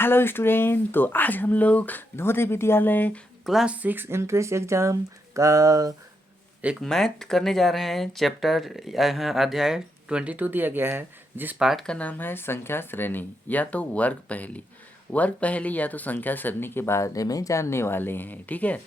Hello student. तो आज हम लोग Navodaya Vidyalaya class 6 entrance exam का एक मैथ करने जा रहे हैं। चैप्टर यहाँ अध्याय 22 दिया गया है, जिस पाठ का नाम है संख्या श्रेणी या तो वर्ग पहेली। वर्ग पहेली या तो संख्या श्रेणी के बारे में जानने वाले हैं। ठीक है,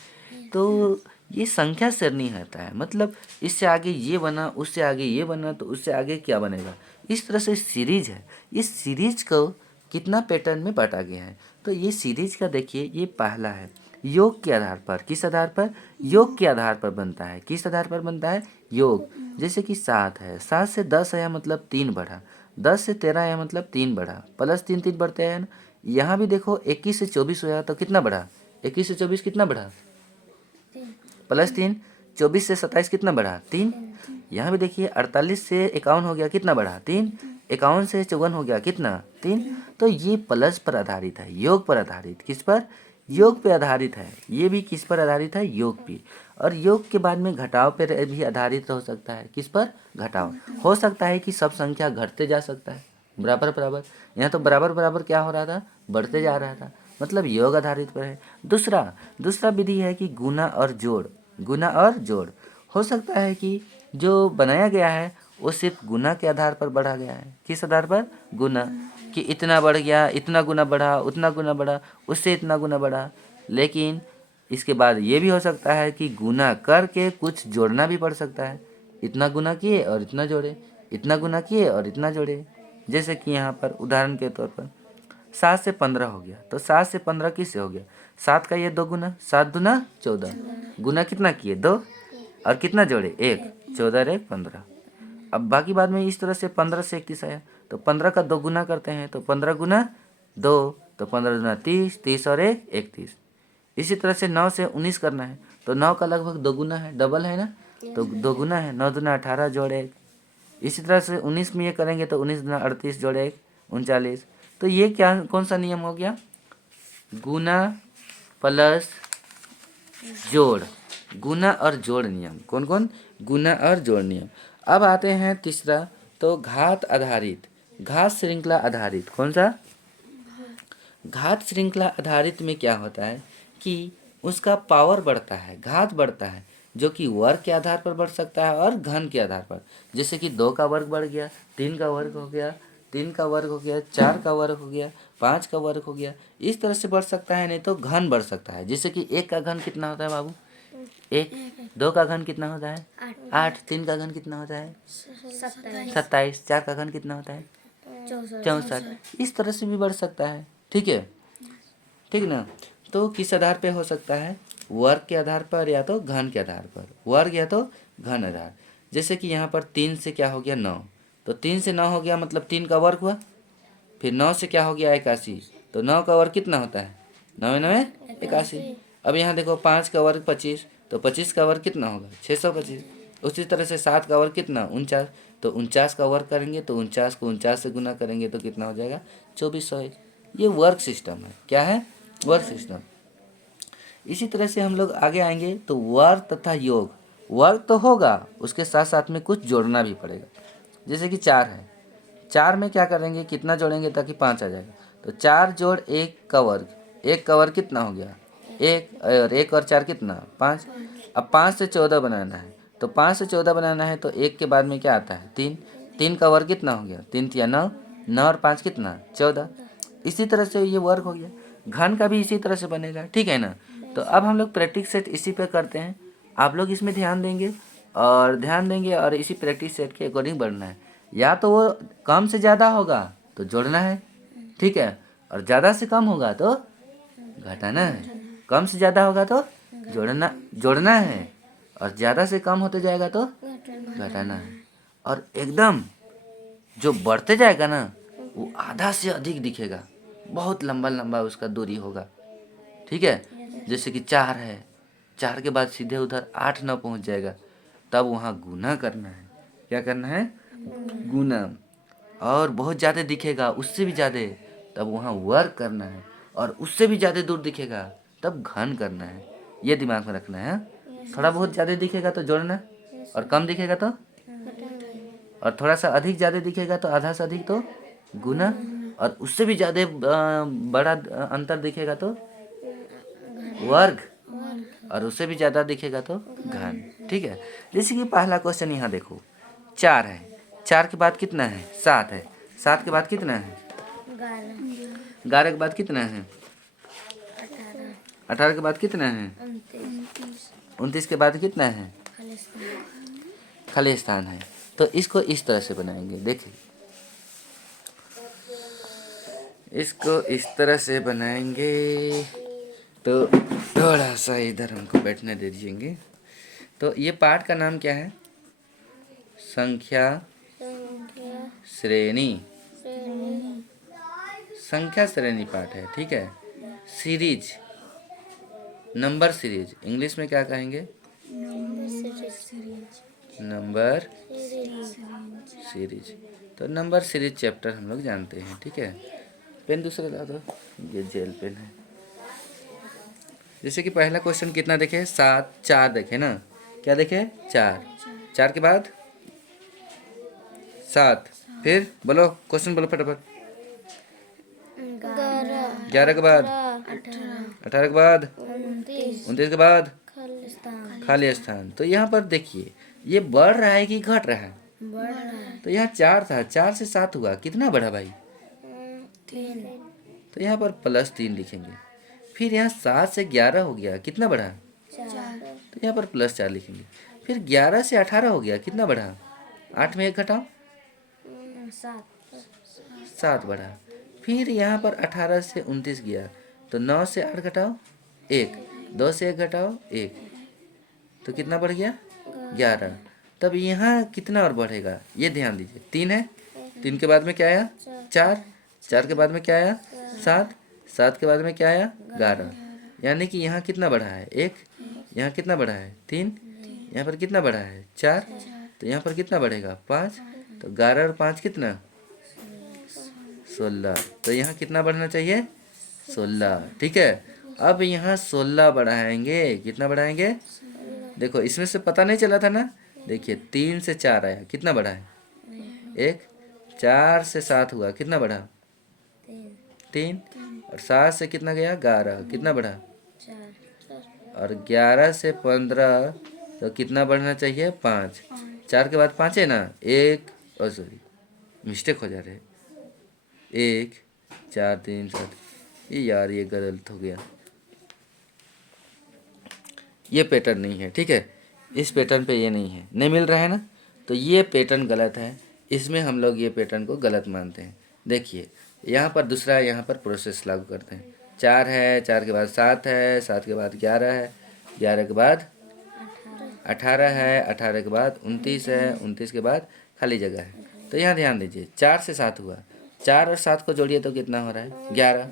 तो ये संख्या श्रेणी होता है, मतलब इससे आगे ये बना, उससे आगे ये बना, तो उससे आगे क्या बनेगा, इस तरह से सीरीज है। इस सीरीज को कितना पैटर्न में बांटा गया है। तो ये सीरीज का देखिए, ये पहला है योग के आधार पर। किस आधार पर? योग के आधार पर बनता है। किस आधार पर बनता है? योग। जैसे कि 7 है, 7 से 10 आया मतलब 3 बढ़ा, 10 से 13 आया मतलब 3 बढ़ा, प्लस 3 3 बढ़ते हैं ना। यहाँ भी देखो 21 से 24 हुआ तो कितना बढ़ा? 21 से 24 कितना बढ़ा? प्लस 3। 24 से 27 कितना बढ़ा? 3। यहाँ भी देखिए 48 से 51 हो गया, कितना बढ़ा? 3। 51 से 54 हो गया, कितना? 3। तो ये प्लस पर आधारित है, योग पर आधारित। किस पर? योग पे आधारित है। ये भी किस पर आधारित है? योग पे। और योग के बाद में घटाव पर भी आधारित हो सकता है। किस पर? घटाव। हो सकता है कि सब संख्या घटते जा सकता है, बराबर बराबर। यहाँ तो बराबर बराबर क्या हो रहा था? बढ़ते जा रहा था, मतलब योग आधारित पर है। दूसरा विधि है कि गुना और जोड़। गुना और जोड़ हो सकता है कि जो बनाया गया है वो सिर्फ गुना के आधार पर बढ़ा गया है। किस आधार पर? गुना, कि इतना बढ़ गया, इतना गुना बढ़ा, उतना गुना बढ़ा, उससे इतना गुना बढ़ा। लेकिन इसके बाद ये भी हो सकता है कि गुना करके कुछ जोड़ना भी पड़ सकता है। इतना गुना किए और इतना जोड़े, इतना गुना किए और इतना जोड़े। जैसे कि यहाँ पर उदाहरण के तौर पर 7 से 15 हो गया, तो 7 से 15 किससे हो गया? 7 का ये 2 गुना, 7 दूना 14। गुना कितना किए? 2। और कितना जोड़े? 1। 14 और 1 15। अब बाकी बाद में इस तरह से 15 से 31 आया, तो 15 का 2 गुना करते हैं, तो 15 गुना 2, तो 15 गुना 30, 30 और 1 31। इसी तरह से 9 से 19 करना है, तो 9 का लगभग 2 गुना है, डबल है ना, तो 2 गुना है, 9 दूना 18 जोड़े 1। इसी तरह से 19 में ये करेंगे तो 19 दूना 38 जोड़े 1 39। तो ये क्या, कौन सा नियम हो गया? गुना प्लस जोड़, गुना और जोड़ नियम। कौन कौन? गुना और जोड़ नियम। अब आते हैं तीसरा, तो घात आधारित, घात श्रृंखला आधारित। कौन सा? घात श्रृंखला आधारित में क्या होता है कि उसका पावर बढ़ता है, घात बढ़ता है, जो कि वर्ग के आधार पर बढ़ सकता है और घन के आधार पर। जैसे कि 2 का वर्ग बढ़ गया, 3 का वर्ग हो गया, 3 का वर्ग हो गया, 4 का वर्ग हो गया, 5 का वर्ग हो गया। इस तरह से बढ़ सकता है, नहीं तो घन बढ़ सकता है। जैसे कि 1 का घन कितना होता है बाबू? 1। 2 का घन कितना होता है? 8। 3 का घन कितना होता है? 27। 4 का घन कितना होता है? 64। इस तरह से भी बढ़ सकता है। ठीक है, ठीक ना। तो किस आधार पे हो सकता है? वर्ग के आधार पर या तो घन के आधार पर, वर्ग या तो घन आधार। जैसे कि यहाँ पर 3 से क्या हो गया? 9, तो 3 से 9 हो गया मतलब 3 का वर्ग हुआ। फिर 9 से क्या हो गया? 81, तो 9 का वर्ग कितना होता है? 9 9 81। अब यहाँ देखो 5 का वर्ग 25, तो 25 का वर्ग कितना होगा? 625। उसी तरह से 7 का वर्ग कितना? 49, तो 49 का वर्ग करेंगे तो 49 को 49 से गुना करेंगे तो कितना हो जाएगा? 2401। ये वर्ग सिस्टम है। क्या है? वर्ग सिस्टम। इसी तरह से हम लोग आगे आएंगे तो वर्ग तथा योग। वर्ग तो होगा, उसके साथ साथ में कुछ जोड़ना भी पड़ेगा। जैसे कि 4 है, 4 में क्या करेंगे? कितना जोड़ेंगे ताकि 5 आ जाएगा? तो 4 जोड़ 1 का वर्ग, 1 का वर्ग कितना हो गया? 1, और 1 और 4 कितना? 5। अब 5 से 14 बनाना है, तो 5 से 14 बनाना है तो 1 के बाद में क्या आता है? 3। 3 का वर्ग कितना हो गया? 3 तिया 9, 9 और 5 कितना? 14। इसी तरह से ये वर्ग हो गया। घन का भी इसी तरह से बनेगा, ठीक है ना। तो अब हम लोग प्रैक्टिस सेट इसी पे करते हैं। आप लोग इसमें ध्यान देंगे और इसी प्रैक्टिस सेट के अकॉर्डिंग बढ़ना है। या तो वो कम से ज़्यादा होगा तो जोड़ना है, ठीक है, और ज़्यादा से कम होगा तो घटाना है। कम से ज़्यादा होगा तो जोड़ना है, और ज़्यादा से कम होते जाएगा तो घटाना है। और एकदम जो बढ़ते जाएगा ना, वो आधा से अधिक दिखेगा, बहुत लंबा लंबा उसका दूरी होगा। ठीक है, जैसे कि 4 है, 4 के बाद सीधे उधर 8 9 पहुंच जाएगा, तब वहाँ गुना करना है। क्या करना है? गुना। और बहुत ज़्यादा दिखेगा, उससे भी ज़्यादा, तब वहाँ वर्ग करना है। और उससे भी ज़्यादा दूर दिखेगा तब घन करना है। ये दिमाग में रखना है। थोड़ा बहुत ज़्यादा दिखेगा तो जोड़ना, और कम दिखेगा तो, और थोड़ा सा अधिक ज़्यादा दिखेगा तो आधा से अधिक तो गुना, और उससे भी ज़्यादा बड़ा अंतर दिखेगा तो वर्ग, और उससे भी ज़्यादा दिखेगा तो घन। ठीक है, जैसे कि पहला क्वेश्चन यहाँ देखो, 4 है, 4 के बाद कितना है? 7 है, 7 के बाद कितना है? 11 के बाद कितना है? 18 के बाद कितना है? 29 के बाद कितना है? खाली स्थान है। तो इसको इस तरह से बनाएंगे, देखिए इसको इस तरह से बनाएंगे। तो थोड़ा सा इधर हमको बैठने दे दीजिएंगे। तो ये पाठ का नाम क्या है? संख्या श्रेणी, संख्या श्रेणी पाठ है। ठीक है, सीरीज, नंबर सीरीज, इंग्लिश में क्या कहेंगे? Number series. तो नंबर सीरीज चैप्टर हम लोग जानते हैं। ठीक है, पेन दूसरा ला दो, ये जेल पेन है। जैसे कि पहला क्वेश्चन कितना देखे? 7, 4 देखे ना, क्या देखे? 4, 4 के बाद 7, फिर बोलो क्वेश्चन बोलो फटाफट। 11 के बाद 18 के बाद 29 के बाद खाली स्थान। तो यहाँ पर देखिए ये बढ़ रहा है कि घट रहा है? तो यहाँ 4 था, 4 से 7 हुआ, कितना बढ़ा भाई? 3। तो यहाँ पर +3 लिखेंगे। फिर यहाँ 7 से 11 हो गया, कितना बढ़ा? 4। तो यहाँ पर +4 लिखेंगे। फिर 11 से 18 हो गया, कितना बढ़ा? 8 में 1 घटाओ, 7 बढ़ा। फिर यहाँ पर 18 से 29 गया, तो 9 से 8 घटाओ 1, 2 से 1 घटाओ 1, तो कितना बढ़ गया? 11। तब यहाँ कितना और बढ़ेगा ये ध्यान दीजिए। 3 है, 3 के बाद में क्या आया? 4, 4 के बाद में क्या आया? 7, 7 के बाद में क्या आया? 11। यानी कि यहाँ कितना बढ़ा है? 1, यहाँ कितना बढ़ा है? 3, यहाँ पर कितना बढ़ा है? 4, तो यहाँ पर कितना बढ़ेगा? 5, तो 11 और 5 कितना? 16। तो यहाँ कितना बढ़ना चाहिए? 16। ठीक है, अब यहाँ 16 बढ़ाएंगे, कितना बढ़ाएंगे? देखो इसमें से पता नहीं चला था ना, देखिए 3 से 4 आया, कितना बढ़ा है? 1, 4 से 7 हुआ, कितना बढ़ा? 3, और 7 से कितना गया? 11, कितना बढ़ा? 4, और 11 से 15, तो कितना बढ़ना चाहिए? 5। 4 के बाद 5 है ना, 1, और सॉरी मिस्टेक हो जा रहे, 1, 4, 3, 7, ये यार ये गलत हो गया, ये पैटर्न नहीं है। ठीक है, इस पैटर्न पे ये नहीं है, नहीं मिल रहा है ना, तो ये पैटर्न गलत है, इसमें हम लोग ये पैटर्न को गलत मानते हैं। देखिए यहाँ पर दूसरा, यहाँ पर प्रोसेस लागू करते हैं। 4 है, 4 के बाद 7 है, 7 के बाद 11 है, 11 के बाद 18 है, 18 के बाद 29 है, 29 के बाद खाली जगह है। तो यहाँ ध्यान दीजिए 4 से 7 हुआ, 4 और 7 को जोड़िए तो कितना हो रहा है? 11।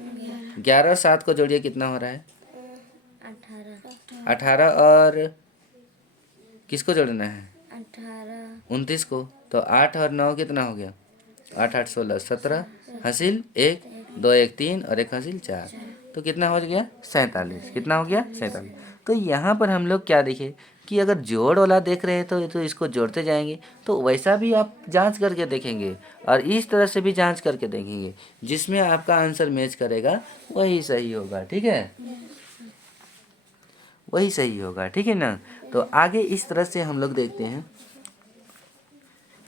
11 और 7 को जोड़िए कितना हो रहा है? 18। और किसको जोड़ना है? 29 को। तो 8 और 9 कितना हो गया? 8, 8, 16, 17, हासिल 1, 2, 1, 3 और 1 हासिल 4, तो कितना हो गया? 47। कितना हो गया? 47। तो यहाँ पर हम लोग क्या देखे कि अगर जोड़ वाला देख रहे हैं तो इसको जोड़ते जाएंगे, तो वैसा भी आप जांच करके देखेंगे और इस तरह से भी जांच करके देखेंगे, जिसमें आपका आंसर मैच करेगा वही सही होगा। ठीक है, वही सही होगा। ठीक है ना, तो आगे इस तरह से हम लोग देखते हैं,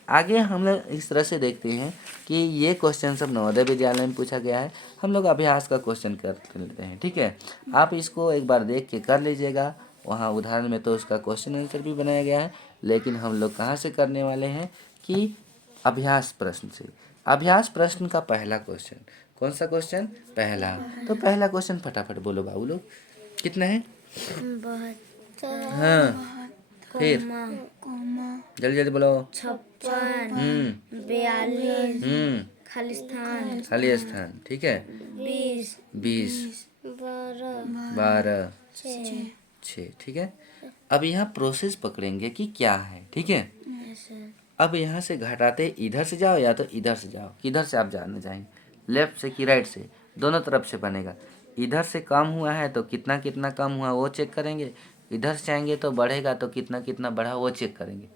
आगे हम लोग इस तरह से देखते हैं कि ये क्वेश्चन सब नवोदय विद्यालय में पूछा गया है। हम लोग अभ्यास का क्वेश्चन कर लेते हैं। ठीक है, आप इसको एक बार देख के कर लीजिएगा। वहाँ उदाहरण में तो उसका क्वेश्चन आंसर भी बनाया गया है, लेकिन हम लोग कहाँ से करने वाले हैं कि अभ्यास प्रश्न से। अभ्यास प्रश्न का पहला क्वेश्चन, कौन सा क्वेश्चन? पहला। तो पहला क्वेश्चन फटाफट बोलो बाबू लोग, कितना है? हाँ, फिर जल्दी जल्दी बोलो। 56, 42, खाली स्थान। ठीक है, 20, 12, 6। ठीक है, अब यहाँ प्रोसेस पकड़ेंगे कि क्या है। ठीक है, अब यहाँ से घटाते इधर से जाओ या तो इधर से जाओ, किधर से आप जाना चाहेंगे, लेफ्ट से कि राइट से, दोनों तरफ से बनेगा। इधर से कम हुआ है तो कितना कितना कम हुआ वो चेक करेंगे, इधर से आएंगे तो बढ़ेगा तो कितना कितना बढ़ा वो चेक करेंगे।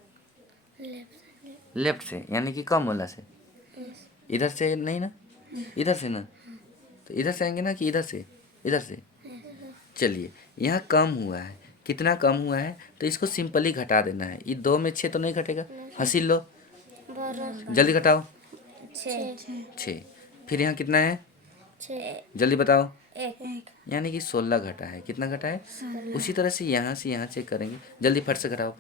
लेफ्ट से यानी कि कम वाला से, इधर से नहीं ना, इधर से ना, तो इधर से आएंगे ना कि इधर से? इधर से। चलिए, यहाँ कम हुआ है, कितना कम हुआ है? तो इसको सिंपली घटा देना है। ये 2 में 6 तो नहीं घटेगा, हंसी लो, जल्दी घटाओ। 6। फिर यहाँ कितना है? जल्दी बताओ। यानी कि 16 घटा है। कितना घटा है? उसी तरह से यहाँ चेक करेंगे, जल्दी फट से घटाओ।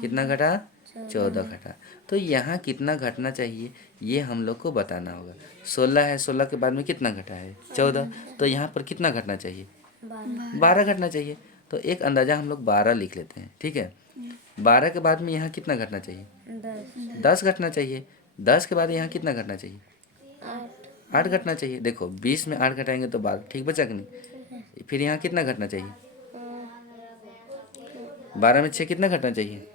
कितना घटा? 14 घटा। तो यहाँ कितना घटना चाहिए ये हम लोग को बताना होगा। 16 है, 16 के बाद में कितना घटा है? 14। तो यहाँ पर कितना घटना चाहिए? 12 घटना चाहिए। तो एक अंदाज़ा हम लोग 12 लिख लेते हैं, ठीक है। 12 के बाद में यहाँ कितना घटना चाहिए? 10 घटना चाहिए। 10 के बाद यहाँ कितना घटना चाहिए? 8 घटना चाहिए। देखो 20 में 8 घटाएंगे तो 12, ठीक बचा कि नहीं? फिर यहाँ कितना घटना चाहिए? 12 में 6 कितना घटना चाहिए?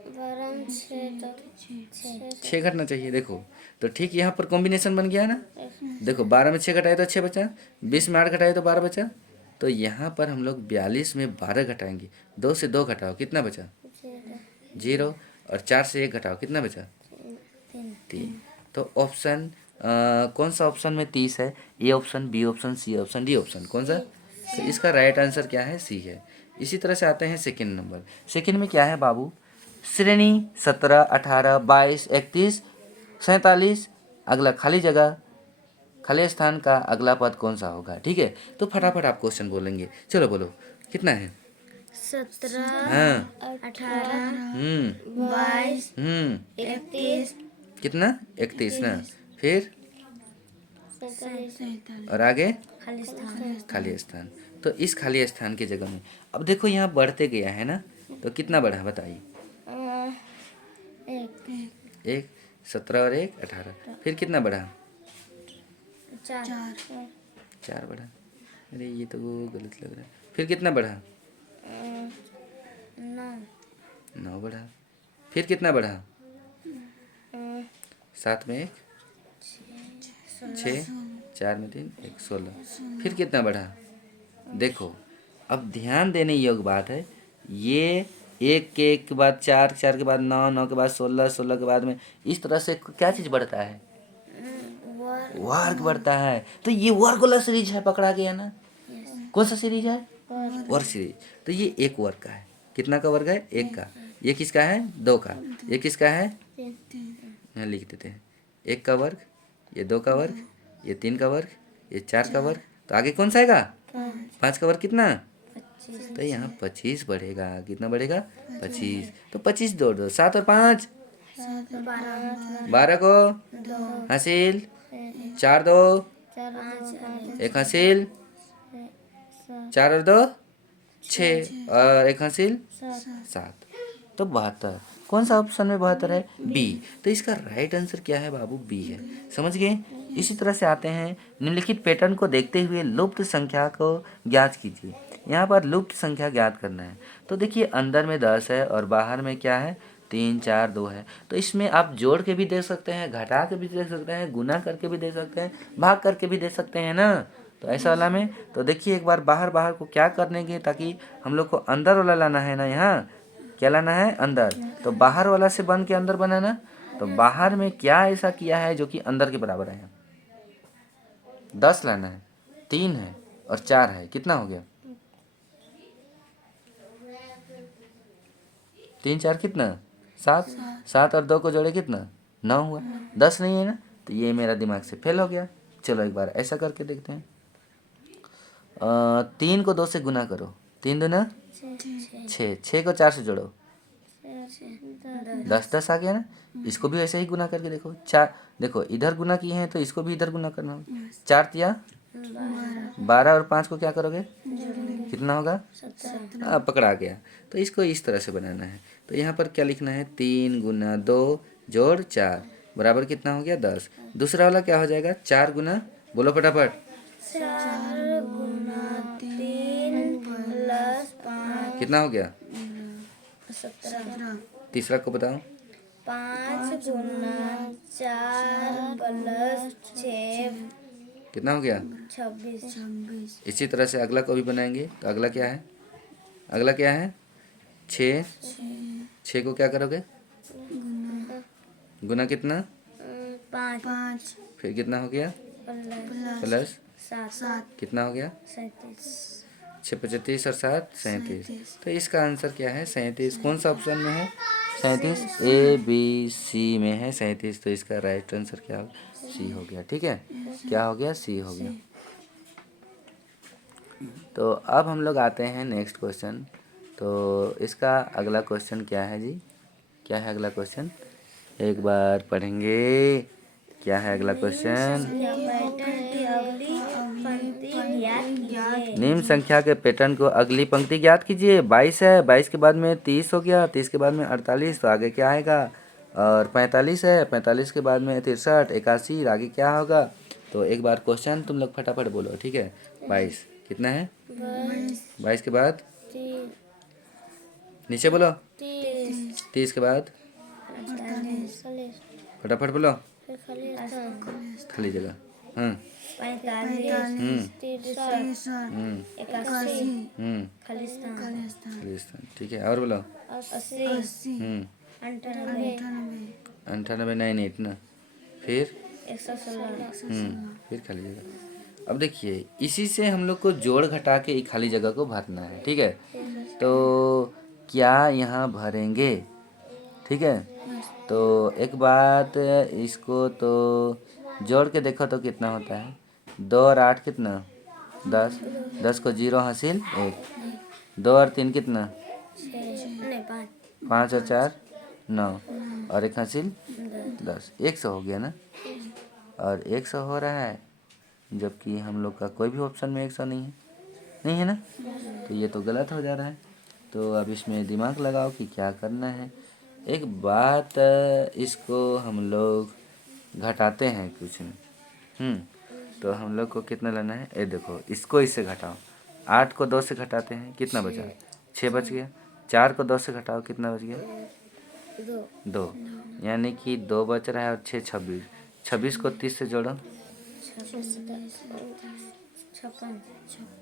6 घटना चाहिए। देखो तो ठीक यहाँ पर कॉम्बिनेशन बन गया है ना। देखो 12 में 6 घटाए तो 6 बचा, 20 में 8 घटाए तो 12 बचा। तो यहाँ पर हम लोग 42 में 12 घटाएंगे। 2 से 2 घटाओ, कितना बचा? 0। और 4 से 1 घटाओ, कितना बचा? 3। तो ऑप्शन कौन सा ऑप्शन में 30 है? A option, B option, C option, D option, कौन सा? तो इसका राइट आंसर क्या है? सी है। इसी तरह से आते हैं सेकंड नंबर। सेकंड में क्या है बाबू? श्रेणी 17, 18, 22, 31, 47। अगला खाली जगह, खाली स्थान का अगला पद कौन सा होगा? ठीक है, तो फटाफट आप क्वेश्चन बोलेंगे। चलो बोलो, कितना है? 17, हाँ, 18, 22, 31, कितना? 31 ना। फिर और आगे खाली स्थान। तो इस खाली स्थान की जगह में अब देखो यहाँ बढ़ते गया है ना, तो कितना बढ़ा बताइए? 1, 17 और 1, 18। फिर कितना बढ़ा? 4 बढ़ा। अरे ये तो गलत लग रहा है। फिर कितना बढ़ा? 9 बढ़ा। फिर कितना बढ़ा? 7 में 1, 6, 4 में 3, 1, 16। फिर कितना बढ़ा? देखो अब ध्यान देने योग्य बात है, ये 1 के 1 के बाद 4, 4 के बाद 9, 9 के बाद 16, 16 के बाद में इस तरह से क्या चीज़ बढ़ता है? वर्ग बढ़ता है। तो ये वर्ग वाला सीरीज है, पकड़ा गया ना। कौन सा सीरीज है? वर्ग सीरीज। तो ये एक वर्ग का है। कितना का वर्ग है? 1 का। ये किसका है? 2 का। ये किसका है? यहाँ लिख देते हैं। 1 का वर्ग, ये 2 का वर्ग, ये 3 का वर्ग, ये 4 का वर्ग। तो आगे कौन सा आएगा? 5 का वर्ग कितना? तो यहाँ 25 बढ़ेगा। कितना बढ़ेगा? 25। तो 25 जोड़ दो, 7 और 5 12 को हासिल, 4 2 1 हासिल, 4 और 2 6 और 1 हासिल 7। तो 72। कौन सा ऑप्शन में 72 है? बी। तो इसका राइट आंसर क्या है बाबू? बी है। समझ गए? इसी तरह से आते हैं, निम्नलिखित पैटर्न को देखते हुए लुप्त संख्या को ज्ञात कीजिए। यहाँ पर लुप्त संख्या ज्ञात करना है। तो देखिए अंदर में 10 है और बाहर में क्या है? 3, 4, 2 है। तो इसमें आप जोड़ के भी दे सकते हैं, घटा के भी दे सकते हैं, गुना करके भी दे सकते हैं, भाग करके भी दे सकते हैं ना। तो ऐसा वाला में तो देखिए एक बार बाहर को क्या करने के, ताकि हम लोग को अंदर वाला लाना है ना। यहाँ क्या लाना है? अंदर। तो बाहर वाला से बन के अंदर बना ना। तो बाहर में क्या ऐसा किया है जो कि अंदर के बराबर है? 10 लाना है, 3 है और 4 है। कितना हो गया? 3 4 कितना? 7। 7 और 2 को जोड़े कितना? 9 हुआ। 10 नहीं है ना। तो ये मेरा दिमाग से फेल हो गया। चलो एक बार ऐसा करके देखते हैं। 3 को 2 से गुना करो, 3 दूना 6, 6 को 4 से जोड़ो, 10 10 आ गया ना। इसको भी ऐसे ही गुना करके देखो। 4 देखो इधर गुना किए हैं तो इसको भी इधर गुना करना होगा। 4 तिया 12 और 5 को क्या करोगे? कितना होगा? पकड़ा गया। तो इसको इस तरह से बनाना है। तो यहाँ पर क्या लिखना है? 3 गुना 2 जोड़ 4 बराबर कितना हो गया? 10। दूसरा वाला क्या हो जाएगा? 4 गुना, बोलो फटाफट। 4 गुना 3 प्लस 5 कितना हो गया? 17। तीसरा को बताओ। 5 गुना 4 प्लस 6 कितना हो गया? 26। इसी तरह से अगला को भी बनाएंगे। तो अगला क्या है? अगला क्या है? 6। 6 को क्या करोगे? गुना कितना? 5 फिर कितना हो गया प्लस प्लस 7 कितना हो गया 37 छः 35 और 7 37। तो इसका आंसर क्या है 37। कौन सा ऑप्शन में है 37? ए बी सी में है 37। तो इसका राइट आंसर क्या होगा सी हो गया। ठीक है, क्या हो गया सी हो गया। तो अब हम लोग आते हैं नेक्स्ट क्वेश्चन। तो इसका अगला क्वेश्चन क्या है जी, क्या है अगला क्वेश्चन, एक बार पढ़ेंगे। क्या है अगला क्वेश्चन? निम्न संख्या के पैटर्न को अगली पंक्ति ज्ञात कीजिए। 22 है, 22 के बाद में 30 हो गया, 30 के बाद में 48, तो आगे क्या आएगा? और 45 है, 45 के बाद में 63, 81, आगे क्या होगा? तो एक बार क्वेश्चन तुम लोग फटाफट बोलो, ठीक है। 22 कितना है? 22 के बाद नीचे बोलो। 30 के बाद फटाफट बोलो, खाली जगह। हाँ 45 खालिस्तान, ठीक है। और बोलो 80 अंठानबे 98 ना, फिर 116 फिर खाली जगह। अब देखिए इसी से हम लोग को जोड़ घटा के एक खाली जगह को भरना है, ठीक है। तो क्या यहाँ भरेंगे, ठीक है। तो एक बात, इसको तो जोड़ के देखो तो कितना होता है? 2 और 8 कितना? 10, 10 को 0 हासिल 1, 2 और 3 कितना? 5 और 4 9, और 1 हासिल 10, 100 हो गया ना। और 100 हो रहा है, जबकि हम लोग का कोई भी ऑप्शन में 100 नहीं है ना, तो ये तो गलत हो जा रहा है। तो अब इसमें दिमाग लगाओ कि क्या करना है। एक बात, इसको हम लोग घटाते हैं कुछ में। तो हम लोग को कितना लेना है? ये देखो, इसको इससे घटाओ। 8 को 2 से घटाते हैं, कितना बचा? 6 बच गया। 4 को 2 से घटाओ, कितना बच गया? 2, यानी कि 2 बच रहा है और 6 26। 26 को 30 से जोड़ो,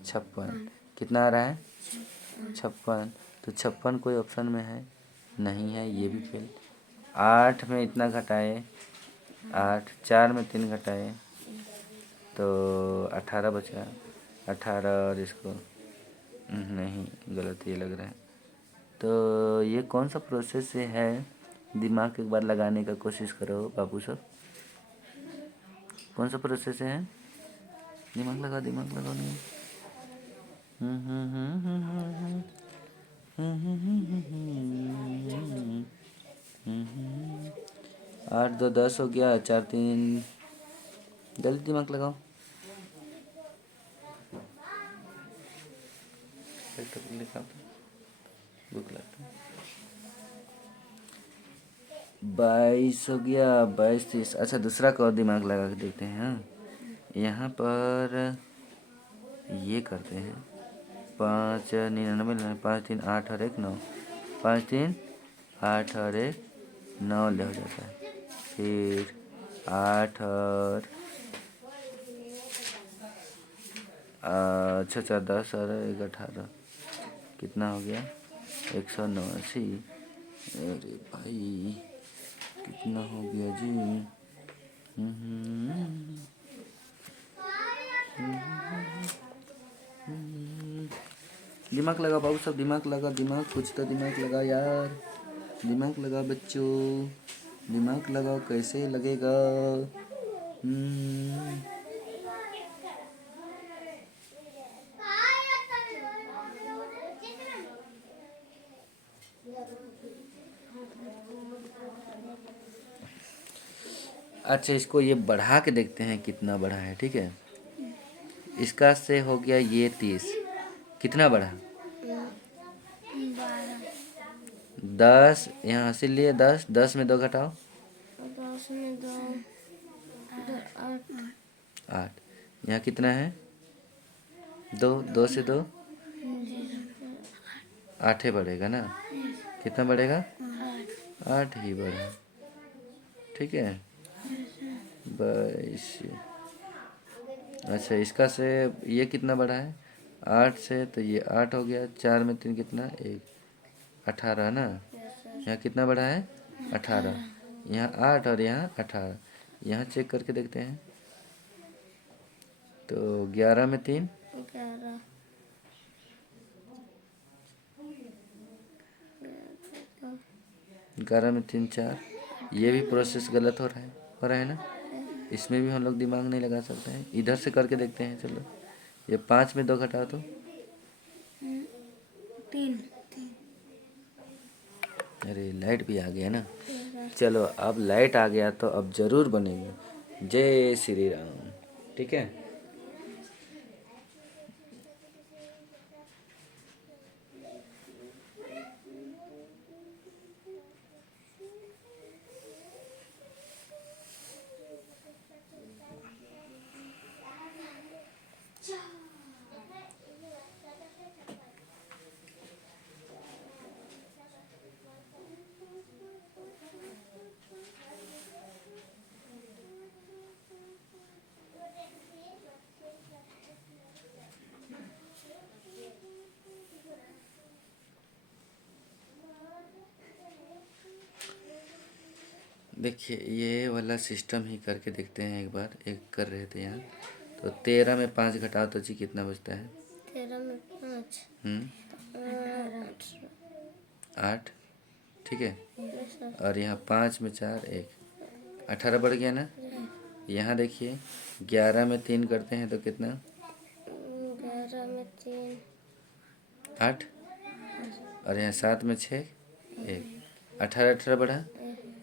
56, कितना आ रहा है? 56। तो 56 कोई ऑप्शन में है नहीं है, ये भी फेल। 8 में इतना घटाए, 8, 4 में 3 घटाए तो 18 बचा। 18 और इसको नहीं, गलत ये लग रहा है। तो ये कौन सा प्रोसेस से है? दिमाग एक बार लगाने का कोशिश करो बाबू सब, कौन सा प्रोसेस है? दिमाग लगाओ नहीं। 8 2 10 हो गया, 4 3, जल्दी दिमाग लगाओ। बुक लगता 22 हो गया, 22 30। अच्छा दूसरा का और दिमाग लगा के देखते हैं। हाँ यहाँ पर ये करते हैं, 5 99, 5 3 8 और 1 9, 5 3 8 और 1 9 ले हो जाता है। फिर 8 और अच्छा 10 और 1 18, कितना हो गया? 189। अरे भाई कितना हो गया जी? दिमाग लगा बाबू सब, दिमाग लगा, दिमाग कुछ तो दिमाग लगा यार, दिमाग लगा बच्चों, दिमाग लगाओ, कैसे लगेगा? अच्छा इसको ये बढ़ा के देखते हैं कितना बढ़ा है, ठीक है। इसका से हो गया ये 30, कितना बढ़ा? 10, यहाँ से लिए 10, 10 में 2 घटाओ, 8, यहाँ कितना है? 2, 2 से 2 8 ही बढ़ेगा ना, कितना बढ़ेगा? 8 ही बढ़ा, ठीक है। 22। अच्छा इसका से ये कितना बढ़ा है? 8 से, तो ये 8 हो गया, 4 में 3 कितना? 1, 18 ना। यहाँ कितना बढ़ा है? 18, यहाँ 8 और यहाँ 18, यहाँ चेक करके देखते हैं। तो 11 में 3, 11 11 में 3 4। ये भी प्रोसेस गलत हो रहा है ना। इसमें भी हम लोग दिमाग नहीं लगा सकते हैं। इधर से करके देखते हैं। चलो, ये 5 में 2 घटाओ तो 3 अरे लाइट भी आ गया ना। चलो, अब लाइट आ गया तो अब जरूर बनेगी। जय श्री राम। ठीक है। देखिए, ये वाला सिस्टम ही करके देखते हैं एक बार। एक कर रहे थे यहाँ। तो 13 में 5 घटाओ तो जी कितना बचता है? 13 में 5 8। ठीक है। और यहाँ 5 में 4 1, 18 बढ़ गया ना। यहाँ देखिए, 11 में 3 करते हैं तो कितना? 11 में 3 8। और यहाँ 7 में 6 1, 18 18 बढ़ा।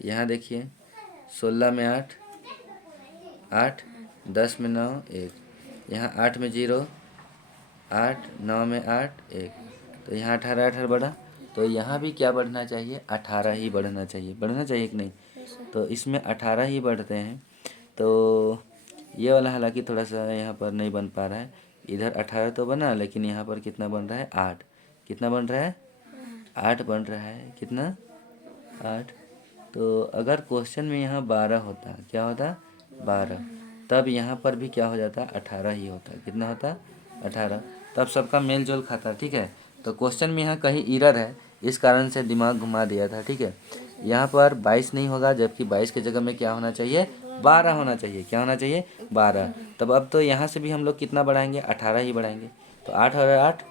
यहाँ देखिए, 16 में 8 8, 10 में 9 1, यहाँ 8 में 0 8, 9 में 8 1, तो यहाँ 18 18 बढ़ा। तो यहाँ भी क्या बढ़ना चाहिए? 18 ही बढ़ना चाहिए। बढ़ना चाहिए कि नहीं? तो इसमें 18 ही बढ़ते हैं। तो ये वाला हालांकि थोड़ा सा यहाँ पर नहीं बन पा रहा है। इधर 18 तो बना, लेकिन यहाँ पर कितना बन रहा है? 8। कितना बन रहा है? 8 बन रहा है। कितना? 8। तो अगर क्वेश्चन में यहाँ 12 होता, क्या होता? 12। तब यहाँ पर भी क्या हो जाता? 18 ही होता। कितना होता? 18। तब सबका मेल जोल खाता। ठीक है। तो क्वेश्चन में यहाँ कहीं एरर है, इस कारण से दिमाग घुमा दिया था। ठीक है। यहाँ पर 22 नहीं होगा, जबकि 22 की जगह में क्या होना चाहिए? 12 होना चाहिए। क्या होना चाहिए? 12। तब अब तो यहाँ से भी हम लोग कितना बढ़ाएंगे? 18 ही बढ़ाएंगे। तो 8 और 8,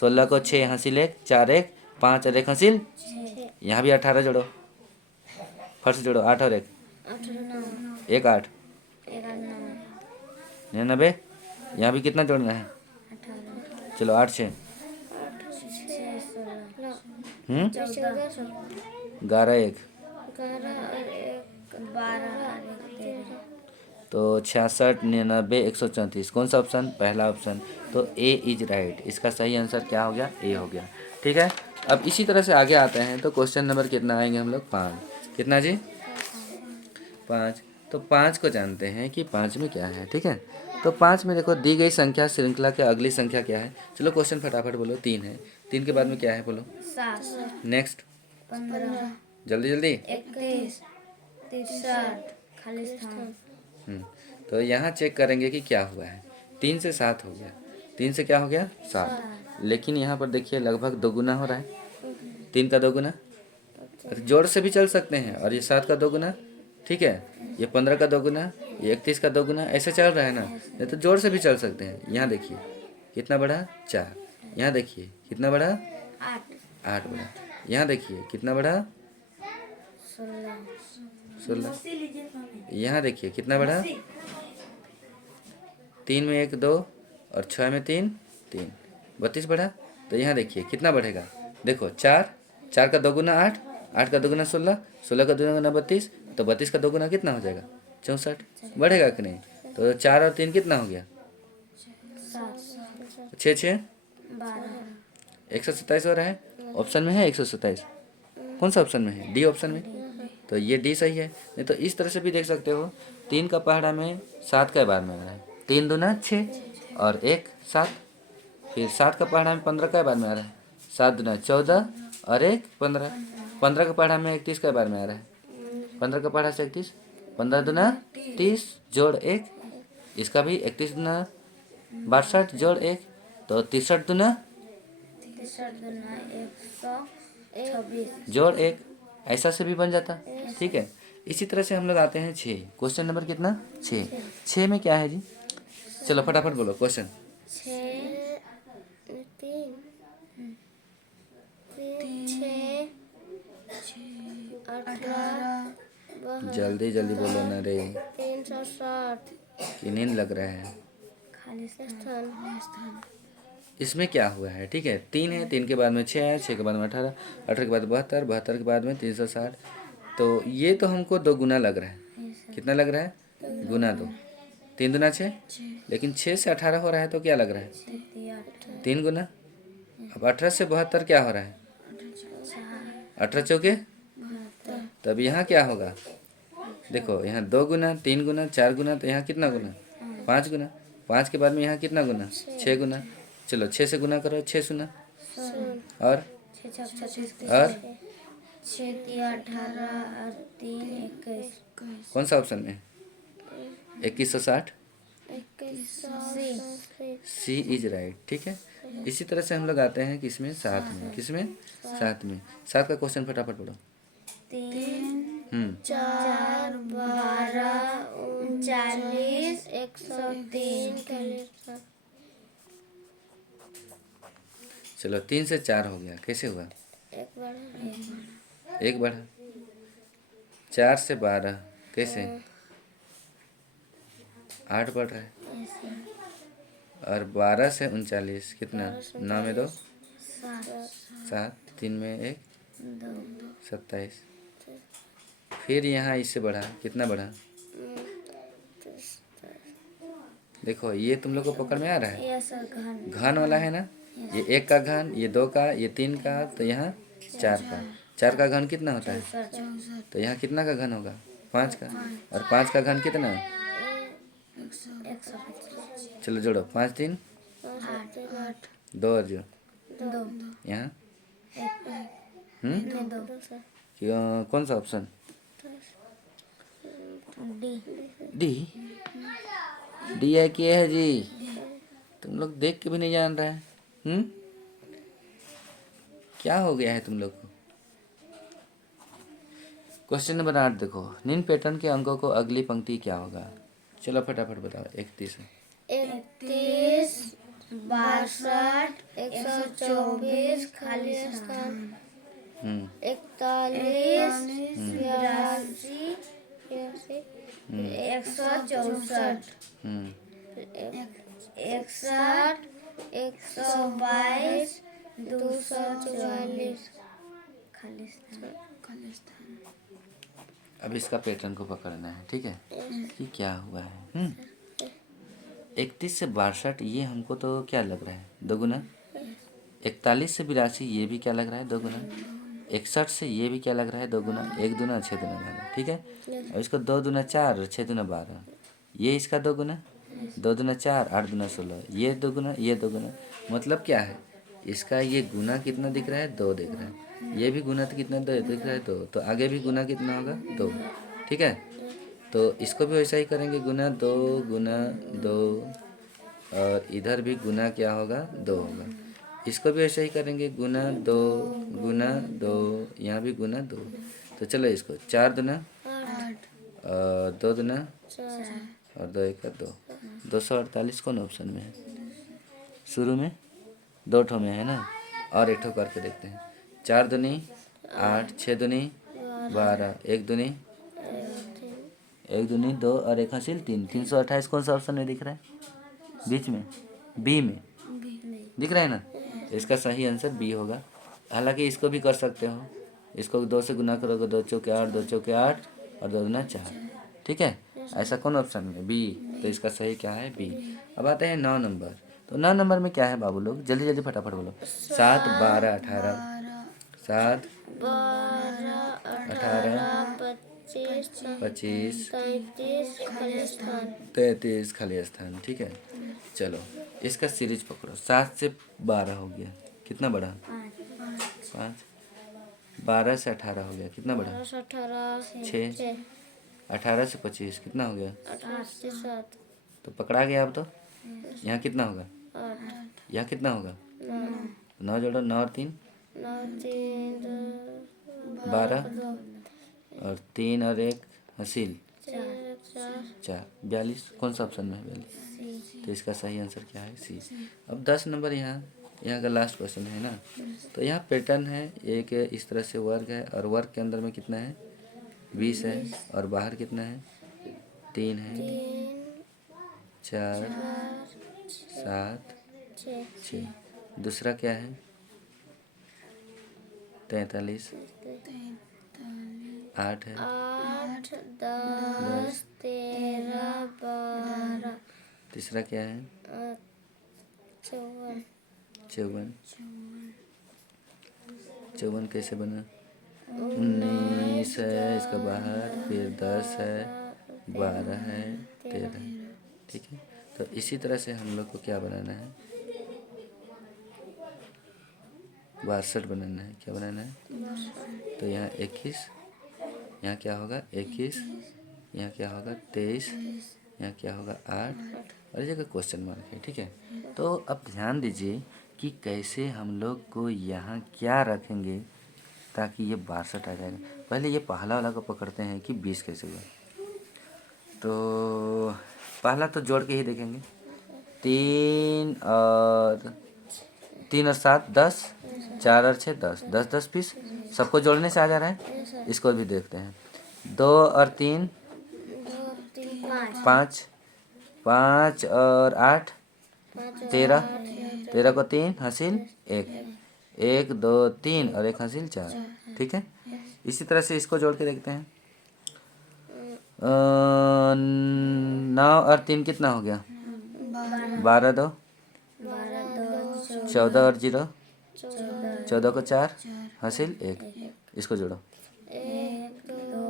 16 को 6 हासिल 1, 4 1, 5 और 1 हासिल। यहाँ भी 18 जोड़ो, फट से जोड़ो। 8 और 1 1 8 99। यहाँ भी कितना जोड़ना है? चलो 8 6 11 1, 12 तो 66 99 134। कौन सा ऑप्शन? पहला ऑप्शन। तो ए इज राइट। इसका सही आंसर क्या हो गया? ए हो गया। ठीक है। अब इसी तरह से आगे आते हैं। तो क्वेश्चन नंबर कितना आएंगे हम लोग? 5। कितना जी? 5। तो 5 को जानते हैं कि 5 में क्या है। ठीक है। तो 5 में देखो, दी गई संख्या श्रृंखला की अगली संख्या क्या है? चलो क्वेश्चन फटाफट बोलो। 3 है। 3 के बाद में क्या है? बोलो। 7 नेक्स्ट, 15 जल्दी जल्दी। 21 60 खाली स्थान तो यहाँ चेक करेंगे कि क्या हुआ है। 3 से 7 हो गया। 3 से क्या हो गया? 7। लेकिन यहाँ पर देखिए, लगभग दोगुना हो रहा है। 3 का दोगुना, जोड़ से भी चल सकते हैं। और ये 7 का दोगुना। ठीक है। ये 15 का दोगुना, ये 31 का दोगुना, ऐसे चल रहा है ना। नहीं तो जोड़ से भी चल सकते हैं। यहाँ देखिए कितना बढ़ा? 4। यहाँ देखिए कितना बढ़ा? 8 बढ़ा। यहाँ देखिए कितना बढ़ा? 16। यहाँ देखिए कितना बढ़ा? 3 में 1 2, और 6 में 3 3, 32 बढ़ा। तो यहाँ देखिए कितना बढ़ेगा? देखो, 4 4 का दोगुना 8, 8 का दोगुना 16, 16 का दोगुना 32, तो 32 का दोगुना कितना हो जाएगा? 64। बढ़ेगा कि नहीं? तो 4 और 3 कितना हो गया? 6 6 127 हो रहा है। ऑप्शन में है 127। कौन सा ऑप्शन में है? डी ऑप्शन में। तो ये डी सही है। नहीं तो इस तरह से भी देख सकते हो। 3 का पहाड़ा में 7 का बार में आ रहा है। 3 दूना 6 और 1 7। फिर 7 का पहाड़ा में 15 का बार में आ रहा है। 7 दूना 14 और 1 15। 15 का पहाड़ा में 31 का बार में आ रहा है। 15 का पहाड़ा से 31, 15 दूना 30 जोड़ 1, इसका भी 31 दूना 62 जोड़ 1, तो 63 दूना 126 जोड़ 1, ऐसा से भी बन जाता। ठीक है। इसी तरह से हम लोग आते हैं 6। क्वेश्चन नंबर कितना? 6। 6 में क्या है जी? चलो फटाफट बोलो क्वेश्चन। 18 जल्दी जल्दी बोलो ना रे, 360 कि नींद लग रहा है। खाली स्थान। इसमें क्या हुआ है? ठीक है, 3 है, 3 के बाद में 6 है, 6 के बाद में 18, 18 के बाद 72, 72 के बाद में 360। तो ये तो हमको 2 गुना लग रहा है। कितना लग रहा है? गुना 2। 3 दूना 6, लेकिन 6 से 18 हो रहा है तो क्या लग रहा है? 3 गुना। अब 18 से 72 क्या हो रहा है? 18 चौके। तब यहाँ क्या होगा? देखो यहाँ 2 गुना, 3 गुना, 4 गुना, तो यहाँ कितना गुना? 5 गुना। 5 के बाद में यहाँ कितना गुना? 6 गुना। चलो 6 से गुना करो, 6 सुना। और 18 और 3 21 कौन सा ऑप्शन में? 2160। 21 सी इज राइट। ठीक है, इसी तरह से हम लोग आते हैं किसमें? 7 में। किसमें? 7 में। 7 का क्वेश्चन फटाफट पढ़ो। 3 4 12 39 103 खाली। चलो 3 से 4 हो गया, कैसे हुआ? एक बढ़ा। 4 से 12 कैसे? 8 बढ़ रहा है। और 12 से 39 कितना? 9 में 2 7, 3 में 1 27। फिर यहाँ इससे बढ़ा, कितना बढ़ा? देखो ये तुम लोग को पकड़ में आ रहा है? घन वाला है ना, ये 1 का घन, ये 2 का, ये 3 का, तो यहाँ 4 का। 4 का घन कितना होता है? तो यहाँ कितना का घन होगा? 5 का। और 5 का घन कितना? चलो जोड़ो, 5 3 2 और जो यहाँ कौन सा ऑप्शन? डी। डी है कि है जी? तुम लोग देख के भी नहीं जान रहे हैं। क्या हो गया है तुम लोग को? क्वेश्चन नंबर 8 देखो, निम्न पैटर्न के अंकों को अगली पंक्ति क्या होगा? चलो फटाफट बताओ। 31 31 62 124 खाली स्थान। 41 82 164 61 122 244 खाली स्थान। अब इसका पैटर्न को पकड़ना है, ठीक है, कि क्या हुआ है। 31 से 62 ये हमको तो क्या लग रहा है? 2 गुना। 41 से 82 ये भी क्या लग रहा है? 2 गुना। 61 से ये भी क्या लग रहा है? 2 गुना। 1 दूना 6 दूना 12। ठीक है, और इसको 2 दूना 4 और 6 दूना 12। ये इसका 2 गुना, 2 दूना 4 8 दूना 16। ये 2 गुना, ये 2 गुना। मतलब क्या है? इसका ये गुना कितना दिख रहा है? 2 दिख रहा है। ये भी गुना तो कितना दिख रहा है? 2। तो आगे भी गुना कितना होगा? 2। ठीक है, तो इसको भी वैसा ही करेंगे, गुना 2 गुना 2, और इधर भी गुना क्या होगा? 2 होगा। इसको भी ऐसे ही करेंगे, गुना 2 गुना 2, यहाँ भी गुना 2। तो चलो इसको 4 दूना 2 दूना और 2 1 2। 248 कौन ऑप्शन में है? शुरू में 2 ठो में है ना, और 1 ठो करके देखते हैं। 4 दूनी 8, 6 दूनी 12, 1 दूनी 2 और 1 हासिल 3। 328 कौन सा ऑप्शन में दिख रहा है? बीच में, बी में दिख रहा है ना। इसका सही आंसर बी होगा। हालांकि इसको भी कर सकते हो, इसको 2 से गुना करोगे, 2 चौके 8, 2 चौके 8 और 2 दूना 4। ठीक है, ऐसा कौन ऑप्शन में? बी। तो इसका सही क्या है? बी। अब आते हैं 9 नंबर। तो 9 नंबर में क्या है बाबू लोग? जल्दी जल्दी फटाफट बोलो। 7 12 18 7 18 25 33 खाली स्थान। ठीक है, चलो इसका सीरीज पकड़ो। 7 से 12 हो गया, कितना बढ़ा? 5। 12 से 18 हो गया, कितना बढ़ा? 6। 18 से 25 कितना हो गया? 7 तो पकड़ा गया। अब तो यहाँ कितना होगा? 8 यहाँ कितना होगा? 9 जोड़ो, 9 और 3 12 और 3 और 1 हसील चार 4, 42 कौन सा ऑप्शन में है 42? तो इसका सही आंसर क्या है? सी। अब 10 नंबर यहाँ का लास्ट क्वेश्चन है ना। तो यहाँ पैटर्न है, एक इस तरह से वर्ग है और वर्ग के अंदर में कितना है? 20 है और बाहर कितना है? 3 है, 4 7 6। दूसरा क्या है? 43 8 है, 8 10 13 12 तीसरा क्या है? 54 54 54 कैसे बना? 19 है इसका बाहर, फिर 10 है, 12 है, 13 है। ठीक है, तो इसी तरह से हम लोग को क्या बनाना है? 62 बनाना है। क्या बनाना है? तो यहाँ 21, यहाँ क्या होगा? 21, यहाँ क्या होगा? 23, यहाँ क्या होगा? 8 और जगह क्वेश्चन मार्क है। ठीक है, तो अब ध्यान दीजिए कि कैसे हम लोग को यहाँ क्या रखेंगे ताकि ये 62 आ जाएगा। पहले ये पहला वाला को पकड़ते हैं कि 20 कैसे हुआ। तो पहला तो जोड़ के ही देखेंगे। 3 और 7 10, 4 और 6 10, 10 10 20 सबको जोड़ने से आ जा रहा है। इसको भी देखते हैं। 2 और 3 2 3 5, 5 और 8 13, 13 को 3 हासिल 1, 1 2 3 और 1 हासिल 4। ठीक है, इसी तरह से इसको जोड़ के देखते हैं। 9 और 3 कितना हो गया? 12 2 14 और 0 14 को 4 हासिल 1। इसको जोड़ो। 1 2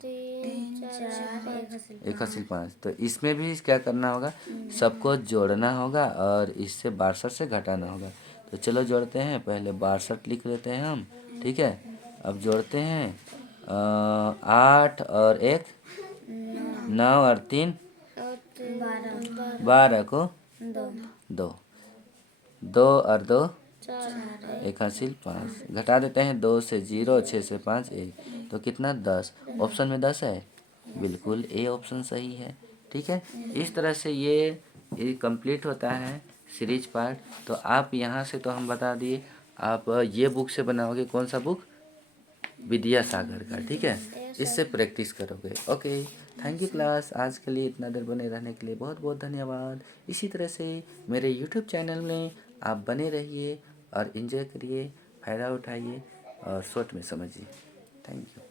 3 4 1 हासिल 5। तो इसमें भी क्या करना होगा? सबको जोड़ना होगा और इससे 62 से घटाना होगा। तो चलो जोड़ते हैं। पहले 62 लिख लेते हैं हम। ठीक है, अब जोड़ते हैं। 8 और 1 9 और 3 12 को 2 2 और 2 1 हासिल 5। घटा देते हैं। 2 से 0, 6 से 5 1, तो कितना? 10। ऑप्शन में 10 है, बिल्कुल ए ऑप्शन सही है। ठीक है, इस तरह से ये कंप्लीट होता है सीरीज पार्ट। तो आप यहाँ से तो हम बता दिए, आप ये बुक से बनाओगे। कौन सा बुक? विद्यासागर का। ठीक है, इससे प्रैक्टिस करोगे। Okay, thank you class. आज के लिए इतना देर बने रहने के लिए बहुत बहुत धन्यवाद। इसी तरह से मेरे यूट्यूब चैनल में आप बने रहिए और इन्जॉय करिए, फ़ायदा उठाइए और शॉर्ट में समझिए। Thank you.